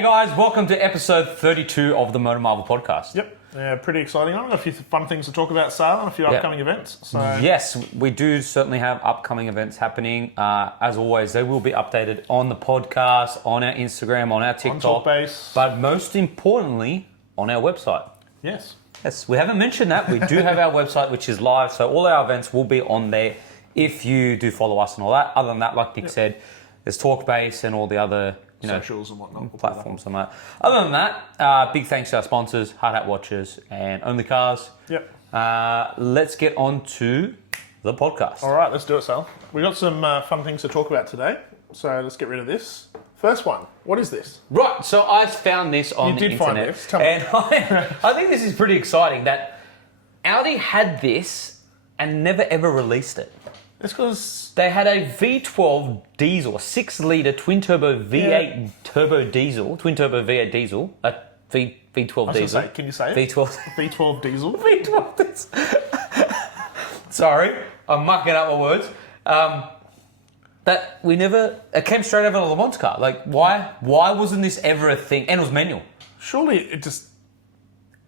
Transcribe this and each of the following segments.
Hey guys, welcome to episode 32 of the Motor Marvel podcast. Yep, yeah, pretty exciting. I've got a few fun things to talk about, Sal, and a few upcoming events. So yes, we do certainly have upcoming events happening. As always, they will be updated on the podcast, on our Instagram, on our TikTok, but most importantly, on our website. Yes. Yes, we haven't mentioned that. We do have our website, which is live, so all our events will be on there if you do follow us and all that. Other than that, like Nick said, there's Talkbase and all the other socials and whatnot, platforms and that. Other than that, big thanks to our sponsors, Hard Hat Watches and Only Cars. Yep. Let's get on to the podcast. All right, let's do it, Sal. We got some fun things to talk about today, so let's get rid of this. First one, what is this? Right, so I found this on the internet. You did find this? Tell me. And I think this is pretty exciting that Audi had this and never ever released it. It's because they had a V12 diesel, a 6-litre twin-turbo V8 turbo diesel, twin-turbo V8 diesel, a V12 diesel. Can you say it? V12. V12 diesel? V12 diesel. Sorry, I'm mucking up my words. That we never... It came straight over a Le Mans car. Like, why wasn't this ever a thing? And it was manual. Surely it just...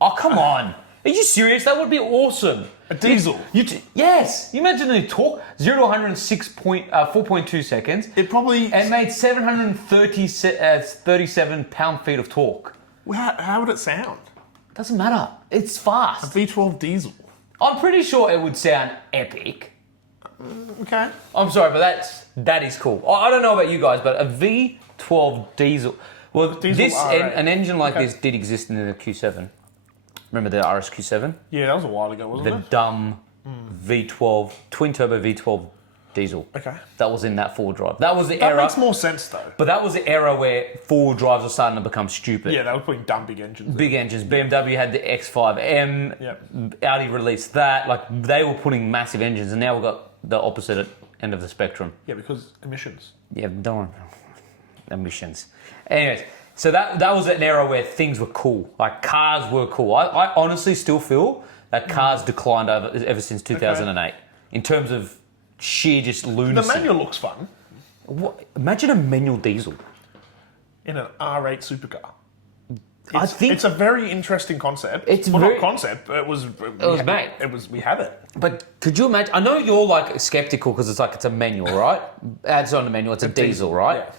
Oh, come on. Are you serious? That would be awesome. A diesel? Yes. You imagine the torque, 0 to 4.2 seconds. It probably... And made 737 pound-feet of torque. How would it sound? Doesn't matter. It's fast. A V12 diesel? I'm pretty sure it would sound epic. Okay. I'm sorry, but that is cool. I don't know about you guys, but a V12 diesel... Well, an engine like this did exist in the Q7. Remember the RSQ7? Yeah, that was a while ago, wasn't it? The dumb V12, twin-turbo V12 diesel. Okay. That was in that four-wheel drive. That was the era... That makes more sense, though. But that was the era where four-wheel drives were starting to become stupid. Yeah, they were putting dumb big engines. Big engines. BMW had the X5M. Yep. Audi released that. Like, they were putting massive engines, and now we've got the opposite end of the spectrum. Yeah, because emissions. Yeah, don't worry. Emissions. Anyways... So that was an era where things were cool. Like, cars were cool. I honestly still feel that cars declined ever since 2008 in terms of sheer just lunacy. The manual looks fun. Imagine a manual diesel. In an R8 supercar. I think it's a very interesting concept. Not concept, but we had it. But could you imagine? I know you're like skeptical because it's a manual, right? It's not a manual, it's a diesel, right? Yeah.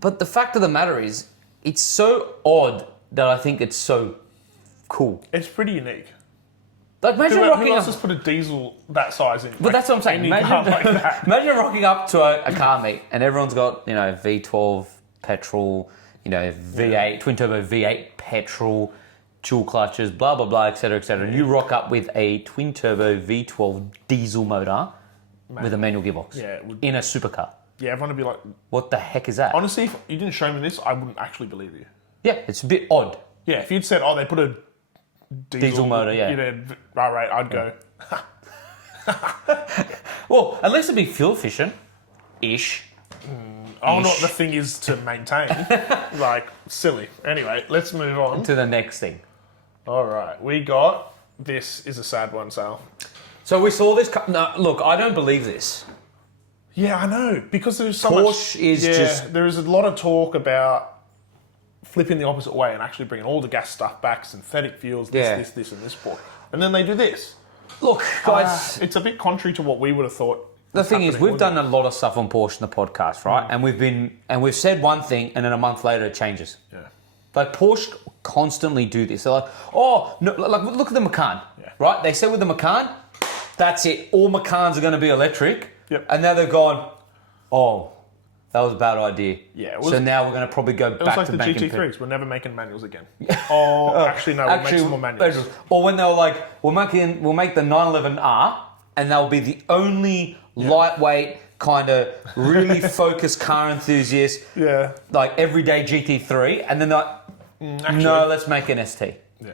But the fact of the matter is, it's so odd that I think it's so cool. It's pretty unique. Like, imagine who else has put a diesel that size in? But that's what I'm saying. Imagine rocking up to a car meet and everyone's got, V12 petrol, V8, twin turbo V8 petrol, dual clutches, blah, blah, blah, etc., etc. And you rock up with a twin turbo V12 diesel motor with a manual gearbox in a supercar. Yeah, everyone would be like... What the heck is that? Honestly, if you didn't show me this, I wouldn't actually believe you. Yeah, it's a bit odd. Yeah, if you'd said, they put a diesel motor, all right, I'd go... Well, at least it'd be fuel efficient-ish. Not the thing is to maintain. Like, silly. Anyway, let's move on. To the next thing. All right, we got... This is a sad one, Sal. So we saw this... No, look, I don't believe this. Yeah, I know, because there's so Porsche much... there is a lot of talk about flipping the opposite way and actually bringing all the gas stuff back, synthetic fuels, this, and this Porsche. And then they do this. Look, guys... it's a bit contrary to what we would have thought. The thing is, we've done a lot of stuff on Porsche in the podcast, right? Mm. And we've said one thing, and then a month later it changes. Yeah. Like, Porsche constantly do this. They're like, look at the Macan, right? They said with the Macan, that's it. All Macans are going to be electric. Yep. And now they've gone, that was a bad idea. Yeah. So now we're going to probably go back to making... It was like the GT3s. We're never making manuals again. Actually, we'll make some more manuals. Or when they were like, we'll make the 911R, and they'll be the only lightweight, kind of really focused car enthusiast, like everyday GT3, and then they're like, no, let's make an ST. Yeah.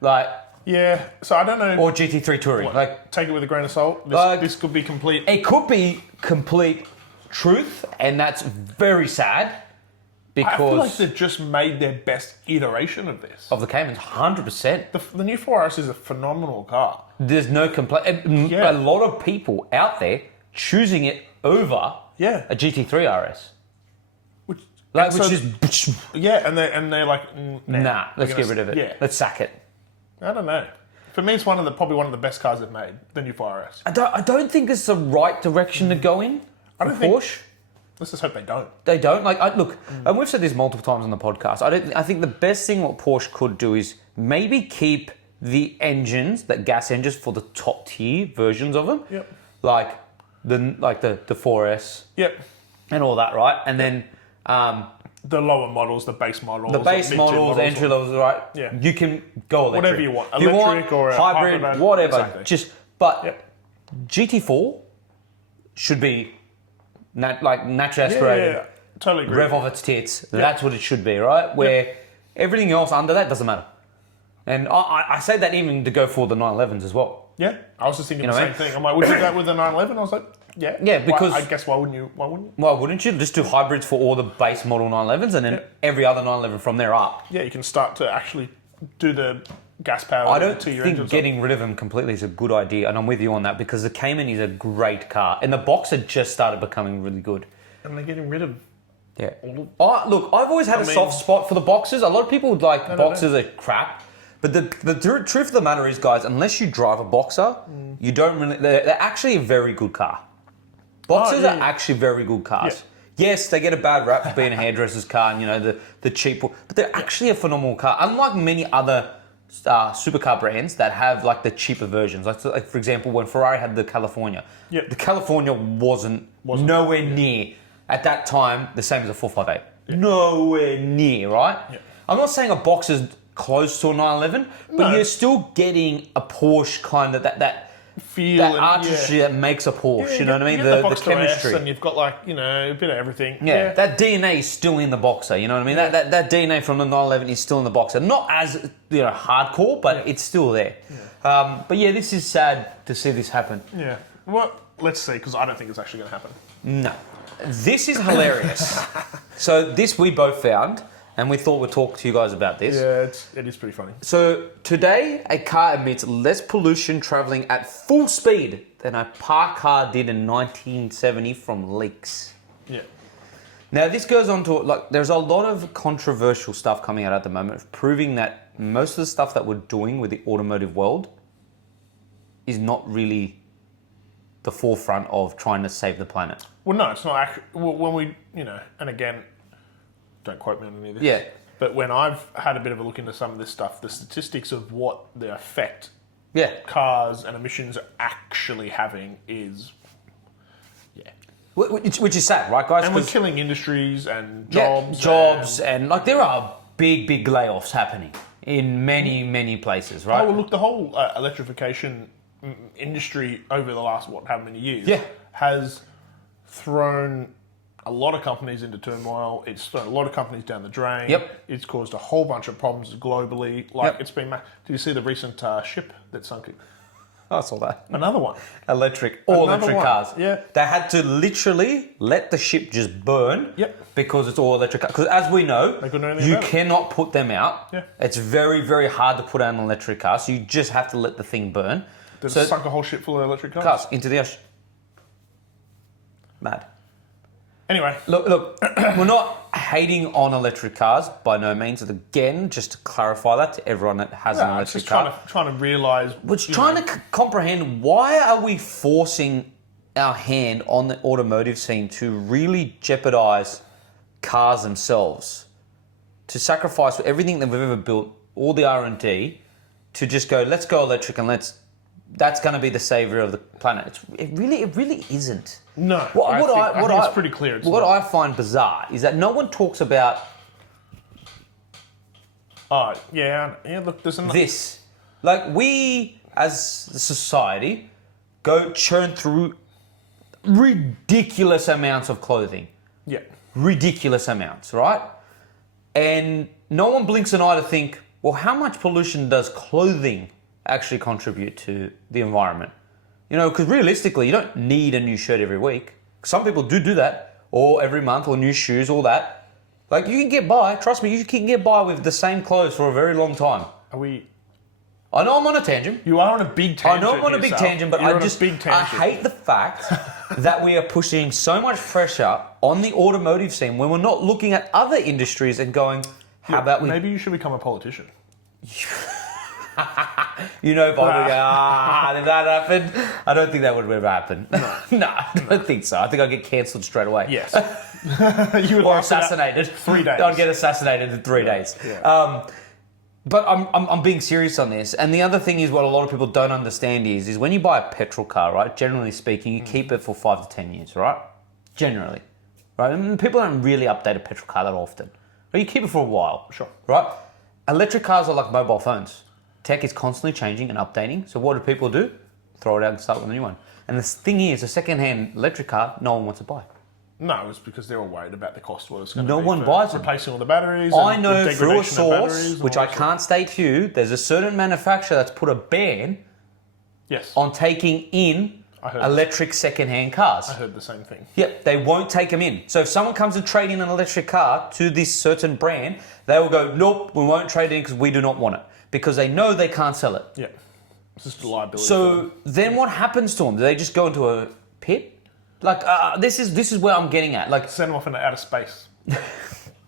Like... Yeah, so I don't know... Or GT3 Touring. Like, take it with a grain of salt. This could be complete... It could be complete truth, and that's very sad, because... I feel like they've just made their best iteration of this. Of the Caymans, 100%. The new 4RS is a phenomenal car. There's no complaint. A lot of people out there choosing it over a GT3 RS. Which Like, And which so- is... Yeah, and they're like, Nah, let's we're get gonna- rid of it. Yeah, Let's sack it. I don't know. For me, it's probably one of the best cars they've made. The new 4RS. I don't think it's the right direction to go in. I don't think- Porsche. Let's just hope they don't. They don't. Look, and we've said this multiple times on the podcast. I think the best thing what Porsche could do is maybe keep the engines, the gas engines, for the top tier versions of them. Yep. Like the 4S Yep. and all that, right? And then The lower models, the base models, the base mid-tier models, entry levels, right? Yeah. You can go electric. Whatever you want. If you Electric or a hybrid, whatever. Exactly. But Yep. GT4 should be naturally aspirated. Yeah, totally agree. Rev off its tits. That's what it should be, right? Where everything else under that doesn't matter. And I say that even to go for the 911s as well. Yeah, I was just thinking You the know same what I mean? thing. I'm like, would you go with the 911? I was like, yeah. Yeah, because- I guess why wouldn't you? Why wouldn't you? Well, wouldn't you? Just do hybrids for all the base model 911s and then every other 911 from there up. Yeah, you can start to actually do the gas power. I don't to your think engines getting rid of them completely is a good idea, and I'm with you on that because the Cayman is a great car, and the Boxer just started becoming really good. and they're getting rid of. Yeah. Look, I've always had a mean- soft spot for the Boxers. A lot of people would like no, Boxers are crap. But the truth of the matter is, guys, unless you drive a Boxer, you don't really... They're actually a very good car. Boxers yeah, are yeah. actually very good cars. Yes, they get a bad rap for being a hairdresser's car and, you know, the cheap... But they're actually a phenomenal car. Unlike many other supercar brands that have, like, the cheaper versions. Like for example, when Ferrari had the California. Yep. The California wasn't nowhere near, at that time, the same as a 458. Nowhere near, right? Yeah. I'm not saying a Boxer's close to a 911, but No. you're still getting a Porsche kind of that Feel that and- artistry that makes a Porsche. you know what I mean? You The get Boxster S chemistry. and you've got like a bit of everything. Yeah, that DNA is still in the Boxer. You know what I mean? That DNA from the 911 is still in the Boxer. Not as hardcore, but it's still there. But yeah, this is sad to see this happen. Yeah. Well, let's see, because I don't think it's actually going to happen. No, this is hilarious. So this we both found, and we thought we'd talk to you guys about this. Yeah, it is pretty funny. So today, a car emits less pollution traveling at full speed than a parked car did in 1970 from leaks. Yeah. Now this goes on to there's a lot of controversial stuff coming out at the moment, of proving that most of the stuff that we're doing with the automotive world is not really the forefront of trying to save the planet. Well, no, it's not actually. When we, and again, don't quote me on any of this. Yeah. But when I've had a bit of a look into some of this stuff, the statistics of what the effect Yeah. cars and emissions are actually having is, Which is sad, right, guys? and we're 'Cause- killing industries and Yeah, jobs. and there are big layoffs happening in many places, right? Oh, well, look, the whole electrification industry over the last, how many years, has thrown a lot of companies into turmoil. It's thrown a lot of companies down the drain. Yep. It's caused a whole bunch of problems globally. It's been... Did you see the recent ship that sunk it? I saw that. Another one. All Another electric one. cars. Yeah. They had to literally let the ship just burn. Yep. Because it's all electric. Because as we know, They couldn't do anything you about it. cannot put them out. Yeah. It's very hard to put out an electric car, so you just have to let the thing burn. They So sunk a whole ship full of electric cars. cars into the ocean. Mad. Anyway, Look, we're not hating on electric cars by no means. Again, just to clarify that to everyone that has an it's electric just car. trying to realise... We're trying to comprehend, why are we forcing our hand on the automotive scene to really jeopardise cars themselves, to sacrifice everything that we've ever built, all the R&D, to just go, let's go electric and that's going to be the saviour of the planet. It really isn't. No, What I think it's pretty clear it's what not. I find bizarre is that no one talks about Look, there's another... this. Like, we as a society churn through ridiculous amounts of clothing. Yeah. Ridiculous amounts, right? And no one blinks an eye to think, well, how much pollution does clothing actually contribute to the environment? Because realistically, you don't need a new shirt every week. Some people do that, or every month, or new shoes, all that. Like, you can get by, trust me, you can get by with the same clothes for a very long time. Are we I know I'm on a tangent. You are on a big tangent. I know I'm on a big tangent, but I hate the fact that we are pushing so much pressure on the automotive scene when we're not looking at other industries and going, how about we... Maybe you should become a politician. You know, if I would go, if that happened, I don't think that would ever happen. No, I don't think so. I think I'd get cancelled straight away. Yes. Or assassinated. 3 days. I'd get assassinated in 3 days. Yeah. But I'm being serious on this. And the other thing is what a lot of people don't understand is when you buy a petrol car, right, generally speaking, you keep it for 5 to 10 years, right? Generally. Right? And people don't really update a petrol car that often. But you keep it for a while. Sure. Right? Electric cars are like mobile phones. Tech is constantly changing and updating. So what do people do? Throw it out and start with a new one. And the thing is, a second-hand electric car, no one wants to buy. No, it's because they were worried about the cost of what it's going to be. No one buys them. Replacing all the batteries. I know through a source, which I can't state to you, there's a certain manufacturer that's put a ban on taking in electric second-hand cars. I heard the same thing. Yep, they won't take them in. So if someone comes to trade in an electric car to this certain brand, they will go, nope, we won't trade it in because we do not want it. Because they know they can't sell it. Yeah. It's just a liability. So then what happens to them? Do they just go into a pit? Like, this is where I'm getting at. Like, send them off into outer space.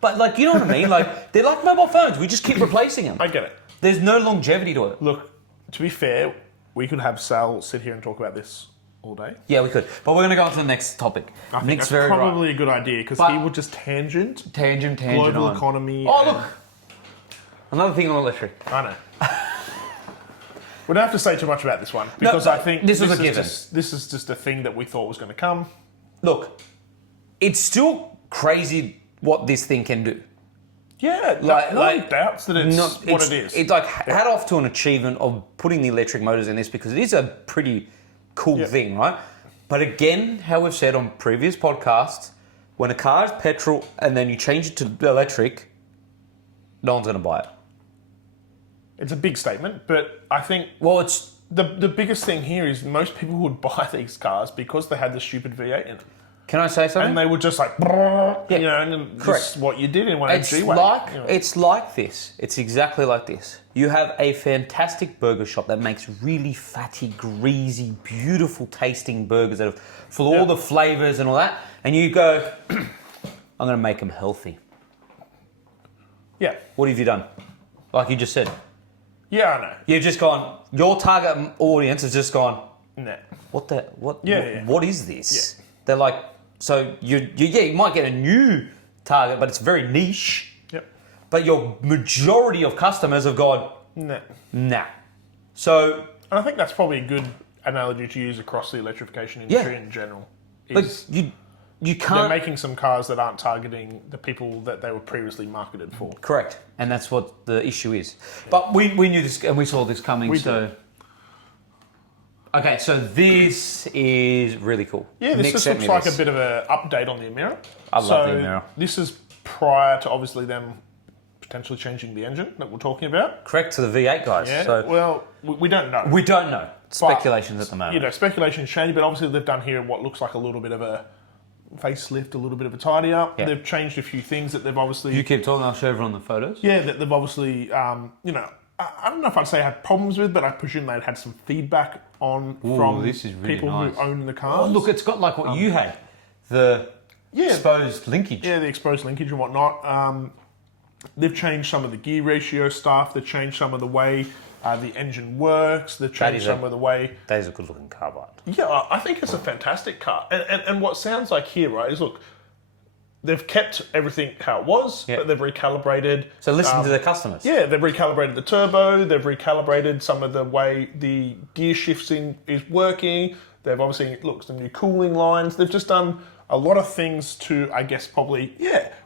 But, like, you know what I mean? Like, they're like mobile phones. We just keep replacing them. I get it. There's no longevity to it. Look, to be fair, we could have Sal sit here and talk about this all day. Yeah, we could. But we're going to go on to the next topic. I think Nick's that's probably a good idea because he would just tangent global economy. Oh, look. Another thing on electric. I know. We don't have to say too much about this one because I think this is just a thing that we thought was going to come. Look, it's still crazy what this thing can do. Yeah, no doubts that it's what it is. It's like hat off to an achievement of putting the electric motors in this because it is a pretty cool thing, right? But again, how we've said on previous podcasts, when a car is petrol and then you change it to electric, no one's going to buy it. It's a big statement, but I think it's the biggest thing here is most people would buy these cars because they had the stupid V8 in them. Can I say something? And they were just like, and this is what you did in one of G-Wagon. It's like this. It's exactly like this. You have a fantastic burger shop that makes really fatty, greasy, beautiful tasting burgers that are full of all the flavours and all that, and you go, I'm going to make them healthy. Yeah. What have you done? Like you just said. Yeah, I know. You've just gone, your target audience has just gone, nah. What is this? Yeah. They're like, so you might get a new target, but it's very niche. Yep. But your majority of customers have gone, nah. So... And I think that's probably a good analogy to use across the electrification industry in general. But you can't... They're making some cars that aren't targeting the people that they were previously marketed for. Correct. And that's what the issue is. But we knew this and we saw this coming, Okay, so this is really cool. Yeah, this just looks like a bit of an update on the Emira. I love the Emira. This is prior to obviously them potentially changing the engine that we're talking about. Correct, to the V8 guys. Yeah, so well, we don't know. We don't know. Speculations at the moment. You know, speculation's changed, but obviously they've done here what looks like a little bit of a facelift, a little bit of a tidy up. Yeah. They've changed a few things that they've obviously... You keep talking, I'll show everyone the photos. Yeah, that they've obviously, I don't know if I'd say had problems with, but I presume they'd had some feedback on from this is really people nice. who own the cars. Oh, look, it's got like what you had. The exposed linkage. Yeah, the exposed linkage and whatnot. They've changed some of the gear ratio stuff. They've changed some of the way the engine works. They've changed some of the way... That is a good looking car, but... Yeah, I think it's a fantastic car. And what sounds like here, right, is look, they've kept everything how it was, but they've recalibrated. So listen to the customers. Yeah, they've recalibrated the turbo. They've recalibrated some of the way the gear shifting is working. They've obviously, some new cooling lines. They've just done a lot of things to, I guess, probably,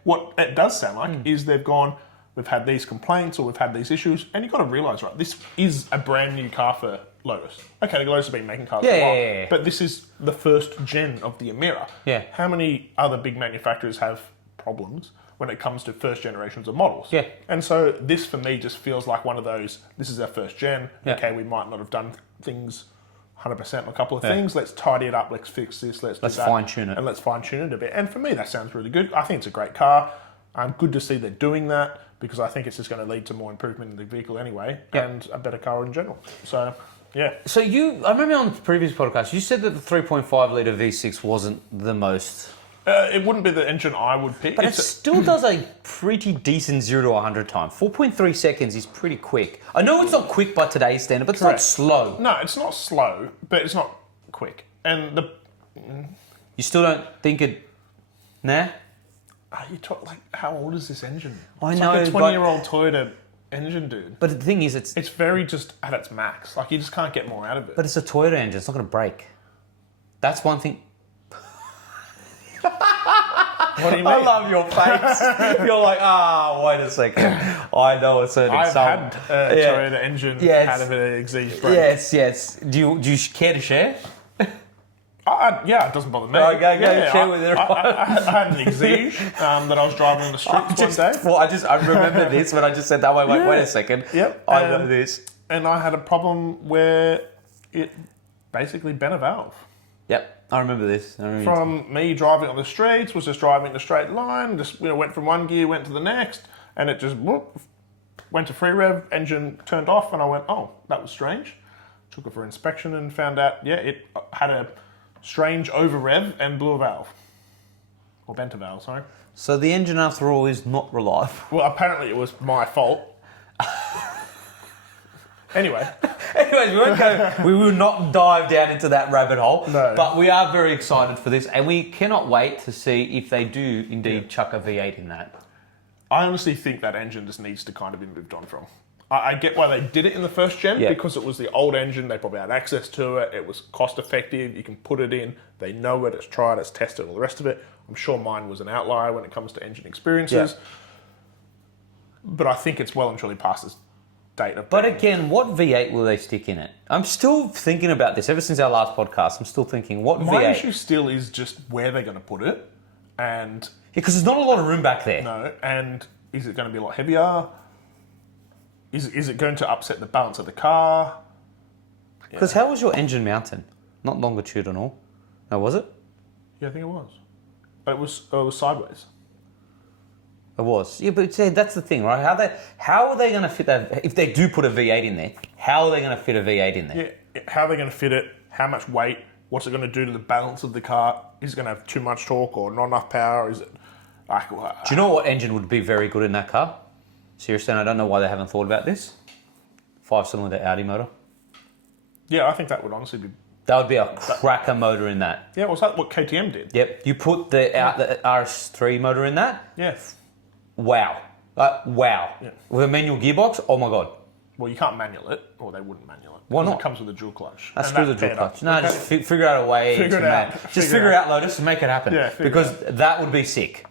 what it does sound like is they've gone, we've had these complaints or we've had these issues. And you've got to realise, right, this is a brand new car for Lotus. Okay, Lotus have been making cars for a while, but this is the first gen of the Emira. Yeah. How many other big manufacturers have problems when it comes to first generations of models? Yeah. And so this, for me, just feels like one of those, this is our first gen. Yeah. Okay, we might not have done things 100% on a couple of things. Let's tidy it up. Let's fix this. Let's fine-tune it. And let's fine-tune it a bit. And for me, that sounds really good. I think it's a great car. Good to see they're doing that because I think it's just going to lead to more improvement in the vehicle anyway and a better car in general. So, yeah. So I remember on the previous podcast, you said that the 3.5 litre V6 wasn't the most. It wouldn't be the engine I would pick. But it still does a pretty decent 0 to 100 time. 4.3 seconds is pretty quick. I know it's not quick by today's standard, but it's not slow. No, it's not slow, but it's not quick. And You still don't think it... Nah? You talk like, how old is this engine? I it's know, like a 20-year-old Toyota engine, dude. But the thing is, it's very just at its max. Like, you just can't get more out of it. But it's a Toyota engine. It's not going to break. That's one thing... What do you mean? I love your face. You're like, wait a second. I know a certain I've had a Toyota engine out of an exhaust brake. Yes. Do you care to share? Yeah, it doesn't bother me. Go share with everyone. I had an exige that I was driving on the streets one day. I remember this when I just said that. Wait a second. Yep. I know this. And I had a problem where it basically bent a valve. Yep. I remember this. From me driving on the streets, was just driving the straight line, just went from one gear, went to the next, and it just went to free rev, engine turned off, and I went, oh, that was strange. Took it for inspection and found out, it had a strange over rev and blew a valve. Or bent a valve, sorry. So the engine, after all, is not reliable. Well, apparently it was my fault. Anyways, we will not dive down into that rabbit hole. No. But we are very excited for this, and we cannot wait to see if they do indeed chuck a V8 in that. I honestly think that engine just needs to kind of be moved on from. I get why they did it in the first gen, because it was the old engine, they probably had access to it, it was cost effective, you can put it in, they know it, it's tried, it's tested, all the rest of it. I'm sure mine was an outlier when it comes to engine experiences. Yeah. But I think it's well and truly past its date of But again, what V8 will they stick in it? I'm still thinking about this. Ever since our last podcast, I'm still thinking, what My V8? issue still is just where they're going to put it, and... Because there's not a lot of room back there. No, and is it going to be a lot heavier? Is it going to upset the balance of the car? Because how was your engine mounted? Not longitudinal. No, was it? Yeah, I think it was. But it was sideways. It was. Yeah, but see, that's the thing, right? How are they going to fit that? If they do put a V8 in there, how are they going to fit a V8 in there? Yeah, how are they going to fit it? How much weight? What's it going to do to the balance of the car? Is it going to have too much torque or not enough power? Is it like? Do you know what engine would be very good in that car? Seriously, and I don't know why they haven't thought about this. 5-cylinder Audi motor. Yeah, I think that would honestly be. That would be a cracker motor in that. Yeah, was that what KTM did? Yep. You put the RS3 motor in that. Yeah. Wow. Wow. Yeah. With a manual gearbox, oh my God. Well, you can't manual it, or they wouldn't manual it. Why not? It comes with a dual clutch. That's through the dual clutch. No, Okay. just figure out a way. Figure it out. Just figure out Lotus and make it happen. Yeah, because that would be sick.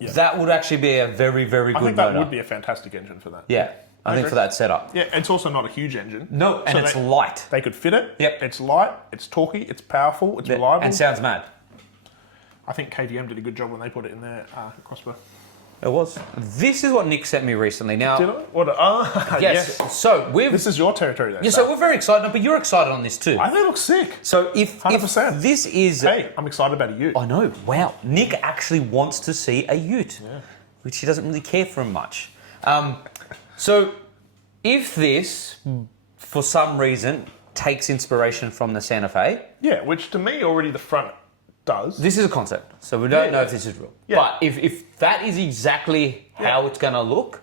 Yeah. That would actually be a very, very good I think motor. that would be a fantastic engine for that. Yeah, I think for that setup. Yeah, it's also not a huge engine. No, and it's light. They could fit it. Yep. It's light, it's torquey, it's powerful, it's reliable. And sounds mad. I think KTM did a good job when they put it in their crossbar. It was. This is what Nick sent me recently. Now, Did I? What? yes. Yes. So This is your territory, though. Yeah, so we're very excited, but you're excited on this too. I think it looks sick. So if 100%. this is, Hey, I'm excited about a Ute. I know. Wow, Nick actually wants to see a Ute, which he doesn't really care for much. So if this, for some reason, takes inspiration from the Santa Fe, Yeah, which to me already the front does. this is a concept, so we don't know if this is real. Yeah. But if that is exactly how it's going to look,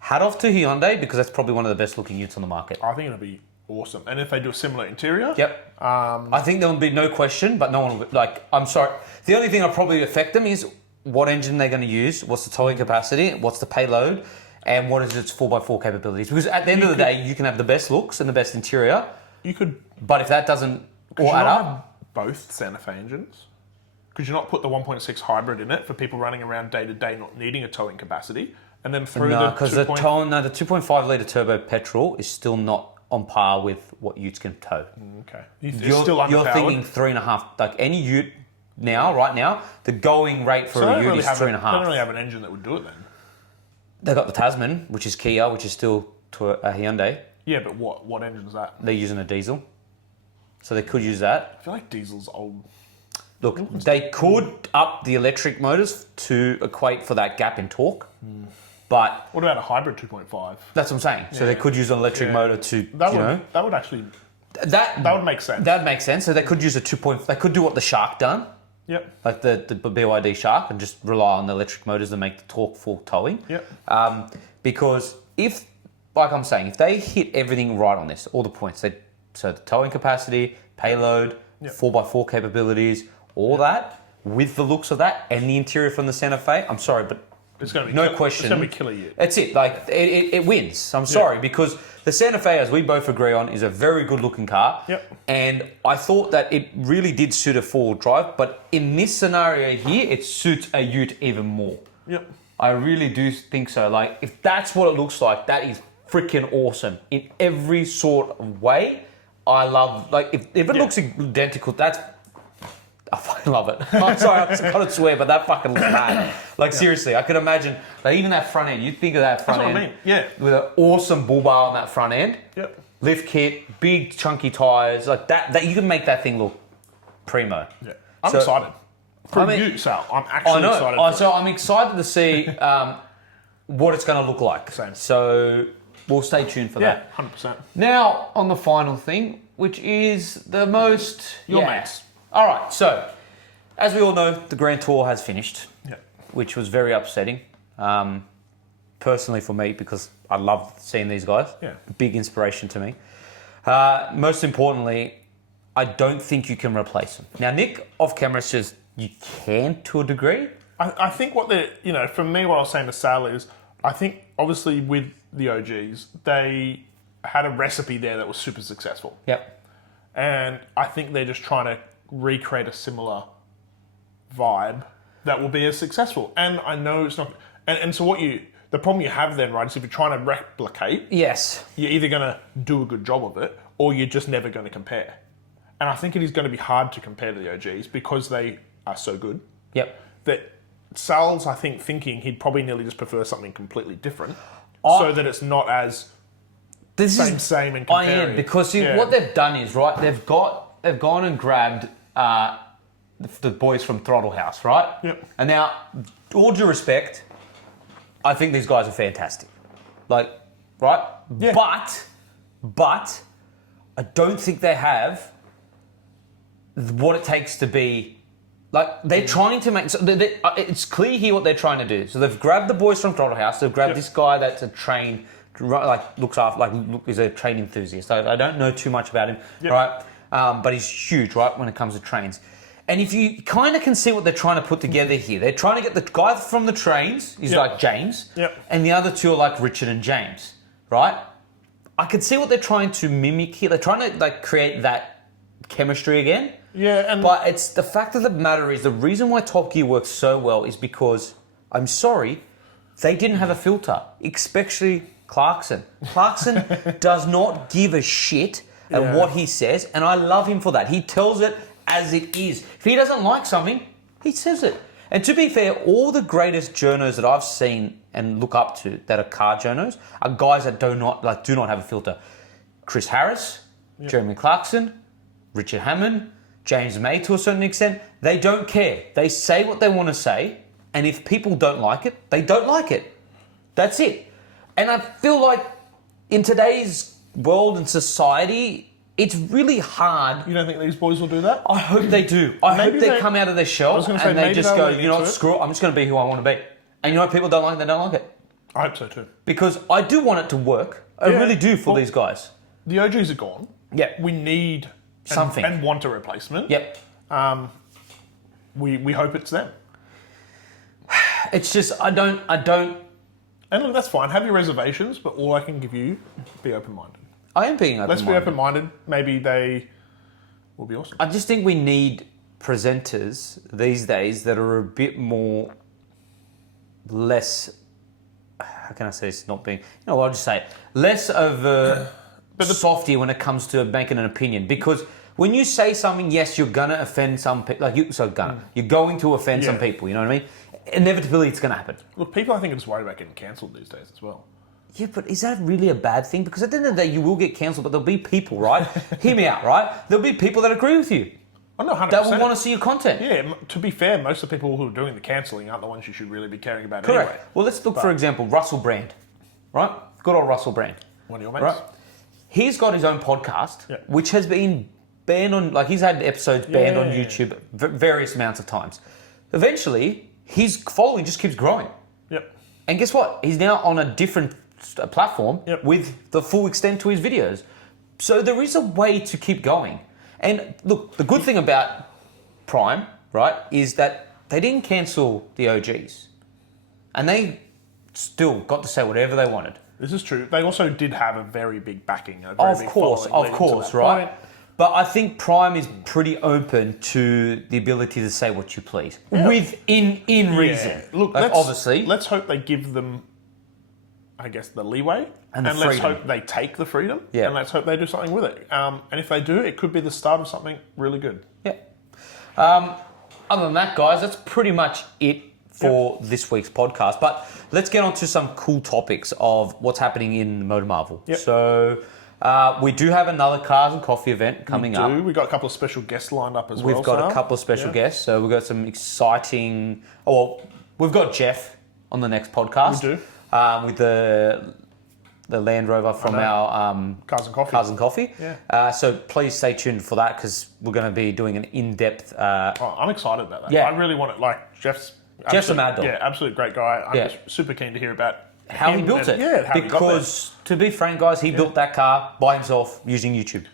hat off to Hyundai, because that's probably one of the best looking Utes on the market. I think it'll be awesome. And if they do a similar interior, Yep. I think there will be no question, but no one will be, I'm sorry. The only thing that'll probably affect them is what engine they're going to use, what's the towing capacity, what's the payload, and what is its 4x4 capabilities. Because at the end of the day, you can have the best looks and the best interior, you could but if that doesn't could all you add not up, have both Santa Fe engines? Could you not put the 1.6 hybrid in it for people running around day to day not needing a towing capacity? And then through no, the because 2. the 2.5 litre turbo petrol is still not on par with what Utes can tow. Okay. It's still underpowered. You're thinking 3.5, like any Ute now, right now, the going rate for a Ute is 3.5. They don't really have an engine that would do it then. They've got the Tasman, which is Kia, which is still to a Hyundai. Yeah, but what engine is that? They're using a diesel. So they could use that. I feel like diesel's old. Look, they could up the electric motors to equate for that gap in torque, but What about a hybrid 2.5? that's what I'm saying. So they could use an electric motor to, That would actually... That would make sense. That'd make sense. So they could use a 2. They could do what the Shark done, Yep. like the BYD Shark, and just rely on the electric motors to make the torque for towing. Yep. Because if, like I'm saying, if they hit everything right on this, all the points, so the towing capacity, payload, 4x4 capabilities, all that, with the looks of that and the interior from the Santa Fe, I'm sorry, but It's going to be no question. It's going to be killer year. That's it. Like it wins. I'm sorry because the Santa Fe, as we both agree on, is a very good looking car. Yep. And I thought that it really did suit a four-wheel drive, but in this scenario here, it suits a Ute even more. Yep. I really do think so. Like if that's what it looks like, that is freaking awesome in every sort of way. I love like if it looks identical, that's. I fucking love it. I'm sorry, I can't swear, but that fucking looks bad. Like seriously, I could imagine like even that front end. You think of that front end, That's what I mean. Yeah. with an awesome bull bar on that front end. Yep. Lift kit, big chunky tires, like that. That you can make that thing look primo. Yeah. I'm excited. For you, Sal. I'm actually excited. So I'm excited to see what it's going to look like. Same. So we'll stay tuned for that. 100%. Now on the final thing, which is the most Your mates. All right, so as we all know, the Grand Tour has finished, which which was very upsetting, personally for me because I love seeing these guys. Yeah. Big inspiration to me. Most importantly, I don't think you can replace them. Now, Nick off camera says you can to a degree. I think what for me, what I was saying to Sal is, I think obviously with the OGs, they had a recipe there that was super successful. Yep. And I think they're just trying to recreate a similar vibe that will be as successful. And I know it's not... And so the problem you have then, right, is if you're trying to replicate, Yes. you're either going to do a good job of it or you're just never going to compare. And I think it is going to be hard to compare to the OGs because they are so good. Yep. That Sal's, I think, thinking he'd probably nearly just prefer something completely different so that it's not as same and comparing. I am, because what they've done is, right, they've gone and grabbed the boys from Throttle House, right? Yep. And now, all due respect, I think these guys are fantastic. Like, right? Yeah. But I don't think they have what it takes to be... Like, they're trying to make... So it's clear here what they're trying to do. So they've grabbed the boys from Throttle House. They've grabbed this guy that's a trained... is a train enthusiast. I don't know too much about him, right? But he's huge, right, when it comes to trains. And if you kind of can see what they're trying to put together here, they're trying to get the guy from the trains, is like James, and the other two are like Richard and James, right? I can see what they're trying to mimic here. They're trying to like create that chemistry again. Yeah, But it's the fact of the matter is the reason why Top Gear works so well is because, I'm sorry, they didn't have a filter, especially Clarkson. Clarkson does not give a shit at what he says, and I love him for that. He tells it as it is. If he doesn't like something, he says it. And to be fair, all the greatest journos that I've seen and look up to that are car journos are guys that do not have a filter. Chris Harris, Jeremy Clarkson, Richard Hammond, James May to a certain extent, they don't care. They say what they want to say, and if people don't like it, they don't like it. That's it. And I feel like in today's world and society, it's really hard. You don't think these boys will do that? I hope they do. I hope they come out of their shell and they just go, you know what, screw it, I'm just going to be who I want to be. And you know what, people don't like it, they don't like it. I hope so too. Because I do want it to work. I really do for these guys. The OGs are gone. Yep. We need something. And want a replacement. Yep. We hope it's them. It's just, I don't... And look, that's fine. Have your reservations, but all I can give you, be open-minded. I am being open-minded. Let's be open-minded. Maybe they will be awesome. I just think we need presenters these days that are a bit more... less... How can I say this not being... I'll just say it. Less of a softy when it comes to making an opinion. Because when you say something, yes, you're going to offend some people. You're going to offend some people, you know what I mean? Inevitably, it's going to happen. Look, people I think are just worried about getting cancelled these days as well. Yeah, but is that really a bad thing? Because at the end of the day, you will get cancelled, but there'll be people, right? Hear me out, right? There'll be people that agree with you. Oh, no, 100%. that will want to see your content. Yeah, to be fair, most of the people who are doing the cancelling aren't the ones you should really be caring about Correct. anyway. Well, let's look, for example, Russell Brand, right? Good old Russell Brand. One of your mates? Right. He's got his own podcast, Yeah. which has been banned on, like he's had episodes banned on YouTube various amounts of times. Eventually, his following just keeps growing. Yep. And guess what? He's now on a different platform Yep. with the full extent to his videos. So there is a way to keep going. And look, the good thing about Prime, right, is that they didn't cancel the OGs. And they still got to say whatever they wanted. This is true. They also did have a very big backing. A very Of big course, following leading to that right? point. But I think Prime is pretty open to the ability to say what you please. Within reason. Look, like, obviously, let's hope they give them, I guess, the leeway. And the let's freedom. hope they take the freedom. Yeah. And let's hope they do something with it. And if they do, it could be the start of something really good. Yeah. Other than that, guys, that's pretty much it for this week's podcast. But let's get on to some cool topics of what's happening in Motor Marvel. Yep. So we do have another Cars and Coffee event coming up. We've got a couple of special guests lined up as well. We've got Sal. a couple of special guests. So we've got some exciting... Oh, well, we've got Jeff on the next podcast. We do. With the Land Rover from our Cars and Coffee. Cars and Coffee. Yeah. So please stay tuned for that because we're going to be doing an in-depth... I'm excited about that. Yeah. I really want it. Like, Jeff's a mad dog. Yeah, absolute great guy. I'm Yeah. just super keen to hear about how he him built and- it. Yeah, how he got there. Because, to be frank, guys, he built that car by himself using YouTube.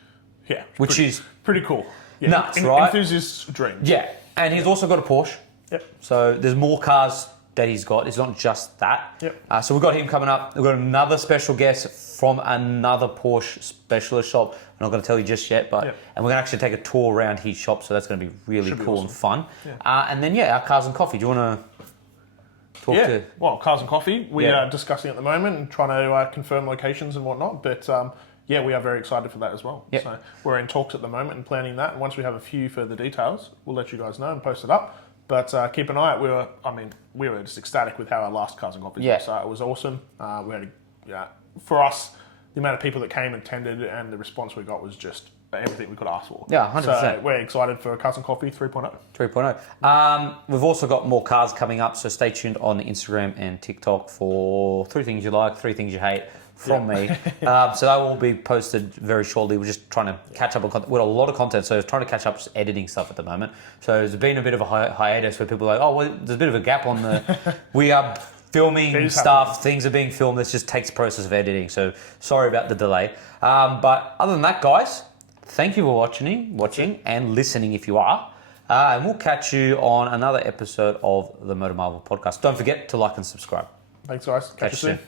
Yeah. Which pretty, is pretty cool. Yeah, nuts, right? Enthusiast's dream. Yeah. And he's also got a Porsche. Yep. So there's more cars that he's got. It's not just that. Yep. So we've got him coming up. We've got another special guest from another Porsche specialist shop. I'm not going to tell you just yet, but Yep. and we're going to actually take a tour around his shop, so that's going to be really Should be cool awesome. and fun. Yeah. And then, our Cars and Coffee. Do you want to talk Yeah, to... well, Cars and Coffee, we Yeah. are discussing at the moment and trying to confirm locations and whatnot. But we are very excited for that as well. Yep. So we're in talks at the moment and planning that. And once we have a few further details, we'll let you guys know and post it up. But keep an eye out. We were just ecstatic with how our last Cars and Coffee Yeah. was. It was awesome. For us, the amount of people that came and attended and the response we got was just everything we could ask for. Yeah, 100%. So we're excited for Cars and Coffee 3.0. 3.0. We've also got more cars coming up, so stay tuned on Instagram and TikTok for 3 things you like, 3 things you hate from me. So that will be posted very shortly. We're just trying to catch up on content. We've got a lot of content, so trying to catch up just editing stuff at the moment. So there's been a bit of a hiatus where people are like, oh, well, there's a bit of a gap on the... We are filming stuff, things are being filmed. This just takes the process of editing, so sorry about the delay. But other than that, guys... Thank you for watching and listening if you are. And we'll catch you on another episode of the Motor Marvel podcast. Don't forget to like and subscribe. Thanks, guys. Catch you soon.